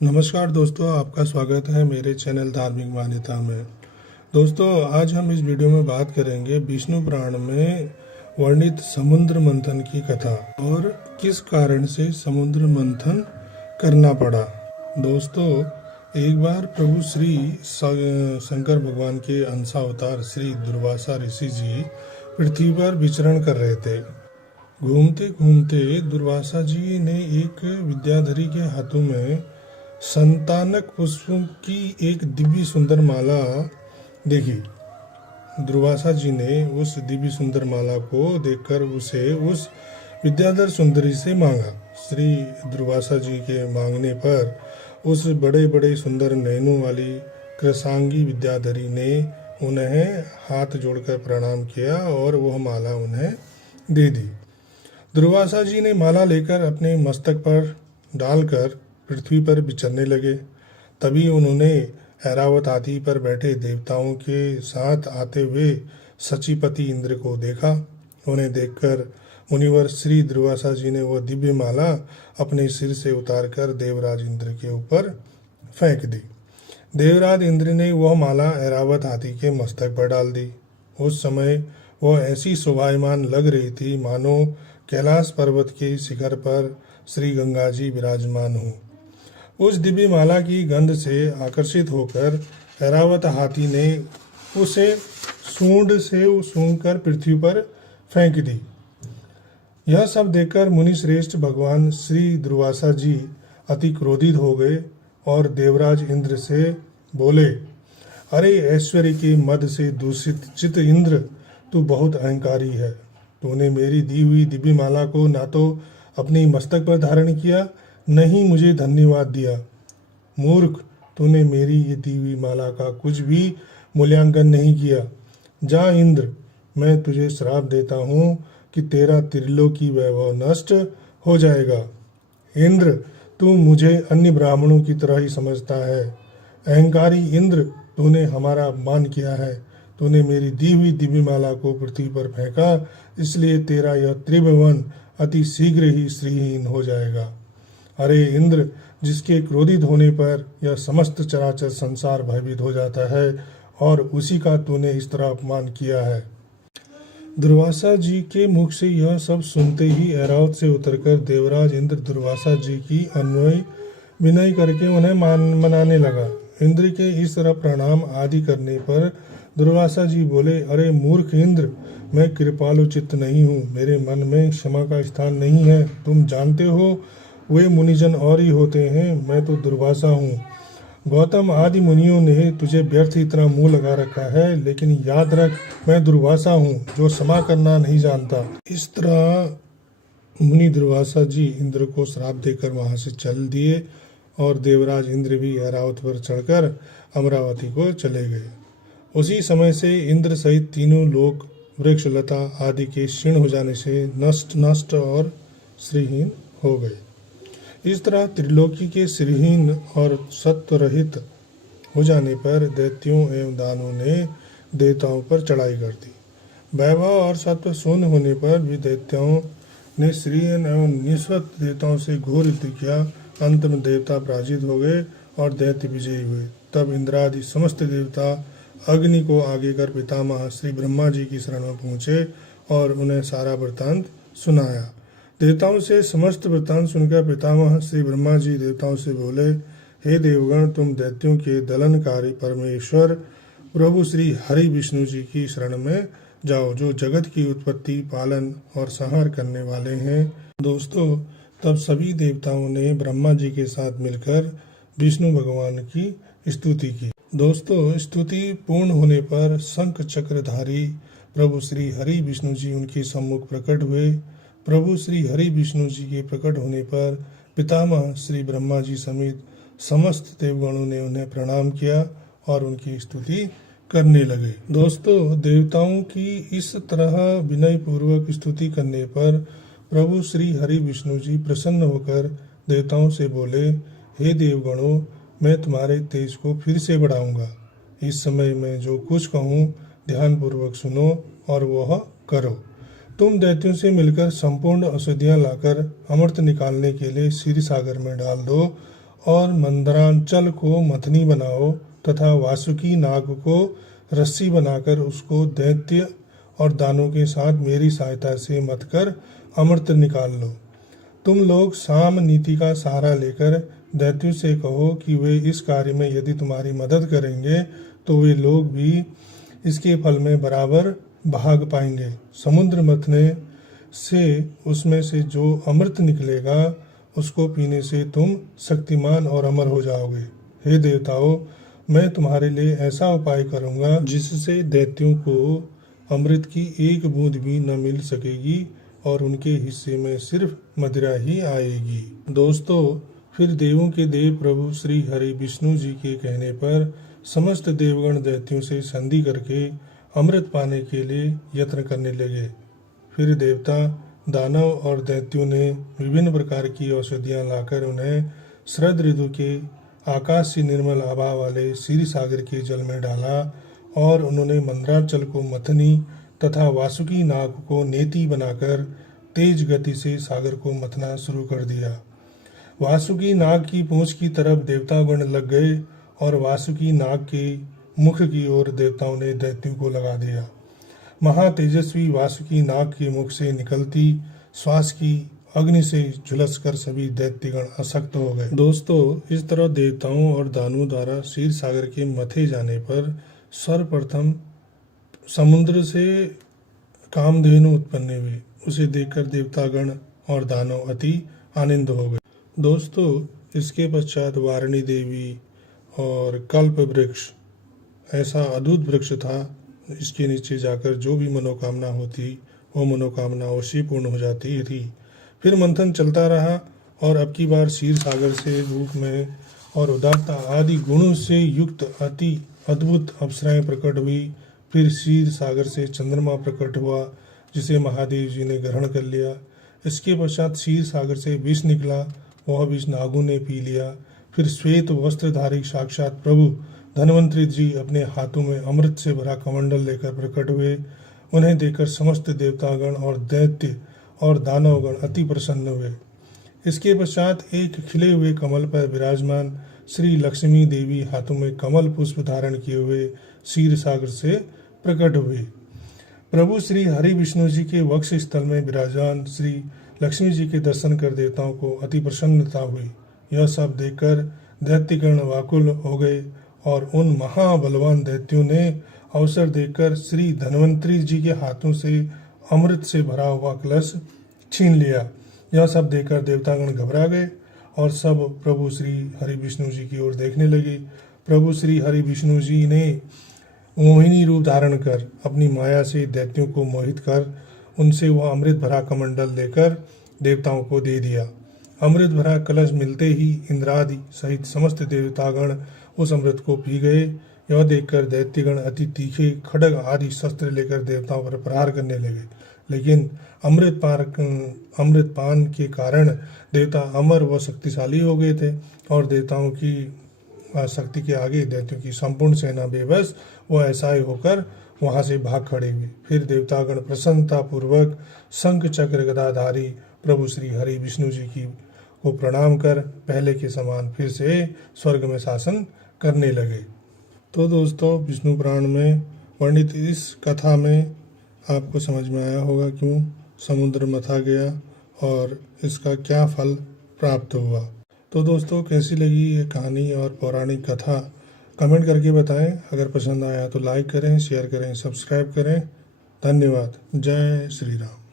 नमस्कार दोस्तों, आपका स्वागत है मेरे चैनल धार्मिक मान्यता में। दोस्तों, आज हम इस वीडियो में बात करेंगे विष्णु पुराण में वर्णित समुद्र मंथन की कथा और किस कारण से समुद्र मंथन करना पड़ा। दोस्तों, एक बार प्रभु श्री शंकर भगवान के अंशावतार श्री दुर्वासा ऋषि जी पृथ्वी पर विचरण कर रहे थे। घूमते घूमते दुर्वासा जी ने एक विद्याधरी के हाथों में संतानक पुष्पों की एक दिव्य सुंदर माला देखी। दुर्वासा जी ने उस दिव्य सुंदर माला को देखकर उसे उस विद्याधर सुंदरी से मांगा। श्री दुर्वासा जी के मांगने पर उस बड़े बड़े सुंदर नयनों वाली कृशांगी विद्याधरी ने उन्हें हाथ जोड़कर प्रणाम किया और वह माला उन्हें दे दी। दुर्वासा जी ने माला लेकर अपने मस्तक पर डालकर पृथ्वी पर विचरने लगे। तभी उन्होंने ऐरावत हाथी पर बैठे देवताओं के साथ आते हुए सचीपति इंद्र को देखा। उन्हें देखकर मुनिवर श्री दुर्वासा जी ने वह दिव्य माला अपने सिर से उतारकर देवराज इंद्र के ऊपर फेंक दी। देवराज इंद्र ने वह माला ऐरावत हाथी के मस्तक पर डाल दी। उस समय वह ऐसी शोभायमान लग रही थी मानो कैलाश पर्वत के शिखर पर श्री गंगा जी विराजमान हो। उस दिव्य माला की गंध से आकर्षित होकर ऐरावत हाथी ने उसे सूंड से सूंघकर पृथ्वी पर फेंक दी। यह सब देखकर मुनि श्रेष्ठ भगवान श्री दुर्वासा जी अति क्रोधित हो गए और देवराज इंद्र से बोले, अरे ऐश्वर्य के मद से दूषित चित इंद्र, तू बहुत अहंकारी है। तूने मेरी दी हुई दिव्य माला को ना तो अपने मस्तक पर धारण किया, नहीं मुझे धन्यवाद दिया। मूर्ख, तूने मेरी ये दी हुई माला का कुछ भी मूल्यांकन नहीं किया। जा इंद्र, मैं तुझे श्राप देता हूँ कि तेरा त्रिलोकी वैभव नष्ट हो जाएगा। इंद्र, तू मुझे अन्य ब्राह्मणों की तरह ही समझता है। अहंकारी इंद्र, तूने हमारा अपमान किया है। तूने मेरी दी हुई दिव्य माला को पृथ्वी पर फेंका, इसलिए तेरा यह त्रिभुवन अति शीघ्र ही श्रीहीन हो जाएगा। अरे इंद्र, जिसके क्रोधित होने पर यह समस्त चराचर संसार भयभीत हो जाता है, और उसी का तूने इस तरह अपमान किया है। दुर्वासा जी के मुख से यह सब सुनते ही ऐरावत से उतरकर देवराज इंद्र दुर्वासा जी की अन्वय विनय करके उन्हें मनाने लगा। इंद्र के इस तरह प्रणाम आदि करने पर दुर्वासा जी बोले, अरे मूर्ख इंद्र, मैं कृपालु चित्त नहीं हूँ। मेरे मन में क्षमा का स्थान नहीं है। तुम जानते हो वे मुनिजन और ही होते हैं, मैं तो दुर्वासा हूँ। गौतम आदि मुनियों ने तुझे व्यर्थ इतना मुंह लगा रखा है, लेकिन याद रख, मैं दुर्वासा हूँ जो क्षमा करना नहीं जानता। इस तरह मुनि दुर्वासा जी इंद्र को श्राप देकर वहां से चल दिए और देवराज इंद्र भी ऐरावत पर चढ़कर अमरावती को चले गए। उसी समय से इंद्र सहित तीनों लोग वृक्ष लता आदि के क्षीण हो जाने से नष्ट और श्रीहीन हो गए। इस तरह त्रिलोकी के श्रीहीन और सत्व रहित हो जाने पर दैत्यों एवं दानों ने देवताओं पर चढ़ाई कर दी। वैभव और सत्व शून्य होने पर भी दैत्यों ने श्रीहीन एवं निस्वत देवताओं से घोर युद्ध किया। अंत में देवता पराजित हो गए और दैत्य विजयी हुए। तब इंद्रादि समस्त देवता अग्नि को आगे कर पितामह श्री ब्रह्मा जी की शरण में पहुंचे और उन्हें सारा वृत्तांत सुनाया। देवताओं से समस्त वृत्तांत सुनकर पितामह श्री ब्रह्मा जी देवताओं से बोले, हे देवगण, तुम दैत्यों के दलनकारी परमेश्वर प्रभु श्री हरि विष्णु जी की शरण में जाओ, जो जगत की उत्पत्ति, पालन और संहार करने वाले हैं। दोस्तों, तब सभी देवताओं ने ब्रह्मा जी के साथ मिलकर विष्णु भगवान की स्तुति की। दोस्तों, स्तुति पूर्ण होने पर शंख चक्रधारी प्रभु श्री हरि विष्णु जी उनके सम्मुख प्रकट हुए। प्रभु श्री हरि विष्णु जी के प्रकट होने पर पितामह श्री ब्रह्मा जी समेत समस्त देवगणों ने उन्हें प्रणाम किया और उनकी स्तुति करने लगे। दोस्तों, देवताओं की इस तरह विनय पूर्वक स्तुति करने पर प्रभु श्री हरि विष्णु जी प्रसन्न होकर देवताओं से बोले, हे देवगणों, मैं तुम्हारे तेज को फिर से बढ़ाऊंगा। इस समय मैं जो कुछ कहूँ ध्यान पूर्वक सुनो और वह करो। तुम दैत्यों से मिलकर संपूर्ण औषधियां लाकर अमृत निकालने के लिए क्षीर सागर में डाल दो और मंदरांचल को मथनी बनाओ तथा वासुकी नाग को रस्सी बनाकर उसको दैत्य और दानों के साथ मेरी सहायता से मतकर अमृत निकाल लो। तुम लोग साम नीति का सहारा लेकर दैत्यों से कहो कि वे इस कार्य में यदि तुम्हारी मदद करेंगे तो वे लोग भी इसके फल में बराबर भाग पाएंगे। समुद्र मथने से उसमें से जो अमृत निकलेगा उसको पीने से तुम शक्तिमान और अमर हो जाओगे। हे देवताओं, मैं तुम्हारे लिए ऐसा उपाय करूंगा जिससे दैत्यों को अमृत की एक बूंद भी न मिल सकेगी और उनके हिस्से में सिर्फ मदिरा ही आएगी। दोस्तों, फिर देवों के देव प्रभु श्री हरि विष्णु जी के कहने पर समस्त देवगण दैत्यों से संधि करके अमृत पाने के लिए यत्न करने लगे। फिर देवता, दानव और दैत्यों ने विभिन्न प्रकार की औषधियां लाकर उन्हें शरद ऋतु के आकाश से निर्मल आभा वाले क्षीर सागर के जल में डाला और उन्होंने मंदराचल को मथनी तथा वासुकी नाग को नेति बनाकर तेज गति से सागर को मथना शुरू कर दिया। वासुकी नाग की पूंछ की तरफ देवतागण लग गए और वासुकी नाग के मुख की ओर देवताओं ने दैत्यों को लगा दिया। महातेजस्वी वासुकी नाग के मुख से निकलती श्वास की अग्नि से झुलसकर सभी दैत्यगण अशक्त हो गए। दोस्तों, इस तरह देवताओं और दानवों द्वारा क्षीर सागर के मथे जाने पर सर्वप्रथम समुद्र से कामधेनु उत्पन्न हुई। उसे देखकर देवतागण और दानव अति आनंद हो गए। दोस्तों, इसके पश्चात वारिणी देवी और कल्प वृक्ष ऐसा अद्भुत वृक्ष था, इसके नीचे जाकर जो भी मनोकामना होती वो मनोकामना अवश्य पूर्ण हो जाती थी। फिर मंथन चलता रहा और अब की बार क्षीर सागर से रूप में और उदारता आदि गुणों से युक्त अति अद्भुत अप्सराएं प्रकट हुई। फिर क्षीर सागर से चंद्रमा प्रकट हुआ जिसे महादेव जी ने ग्रहण कर लिया। इसके पश्चात क्षीर सागर से विष निकला, वह विष नागों ने पी लिया। फिर श्वेत वस्त्रधारी साक्षात प्रभु धन्वंतरी जी अपने हाथों में अमृत से भरा कमंडल लेकर प्रकट हुए। उन्हें देखकर समस्त देवतागण और दैत्य और दानवगण अति प्रसन्न हुए। इसके पश्चात एक खिले हुए कमल पर विराजमान श्री लक्ष्मी देवी हाथों में कमल पुष्प धारण किए हुए क्षीर सागर से प्रकट हुए। प्रभु श्री हरि विष्णु जी के वक्ष स्थल में विराजमान श्री लक्ष्मी जी के दर्शन कर देवताओं को अति प्रसन्नता हुई। यह सब देखकर दैत्यगण व्याकुल हो गए और उन महाबलवान दैत्यों ने अवसर देखकर श्री धन्वंतरी जी के हाथों से अमृत से भरा हुआ कलश छीन लिया। यह सब देखकर देवतागण घबरा गए और सब प्रभु श्री हरि विष्णु जी की ओर देखने लगे। प्रभु श्री हरि विष्णु जी ने मोहिनी रूप धारण कर अपनी माया से दैत्यों को मोहित कर उनसे वह अमृत भरा कमंडल लेकर देवताओं को दे दिया। अमृत भरा कलश मिलते ही इंद्रादि सहित समस्त देवतागण उस अमृत को पी गए। यह देखकर दैत्यगण अति तीखे खड्ग आदि शस्त्र लेकर देवताओं पर प्रहार करने लगे, लेकिन अमृत पान के कारण देवता अमर व शक्तिशाली हो गए थे और देवताओं की शक्ति के आगे दैत्यों की संपूर्ण सेना बेबस व असहाय होकर वहां से भाग खड़े हुए। फिर देवतागण प्रसन्नता पूर्वक शंख चक्र गदाधारी प्रभु श्री हरि विष्णु जी की को प्रणाम कर पहले के समान फिर से स्वर्ग में शासन करने लगे। तो दोस्तों, विष्णु पुराण में वर्णित इस कथा में आपको समझ में आया होगा क्यों समुद्र मथा गया और इसका क्या फल प्राप्त हुआ। तो दोस्तों, कैसी लगी ये कहानी और पौराणिक कथा कमेंट करके बताएं। अगर पसंद आया तो लाइक करें, शेयर करें, सब्सक्राइब करें। धन्यवाद। जय श्री राम।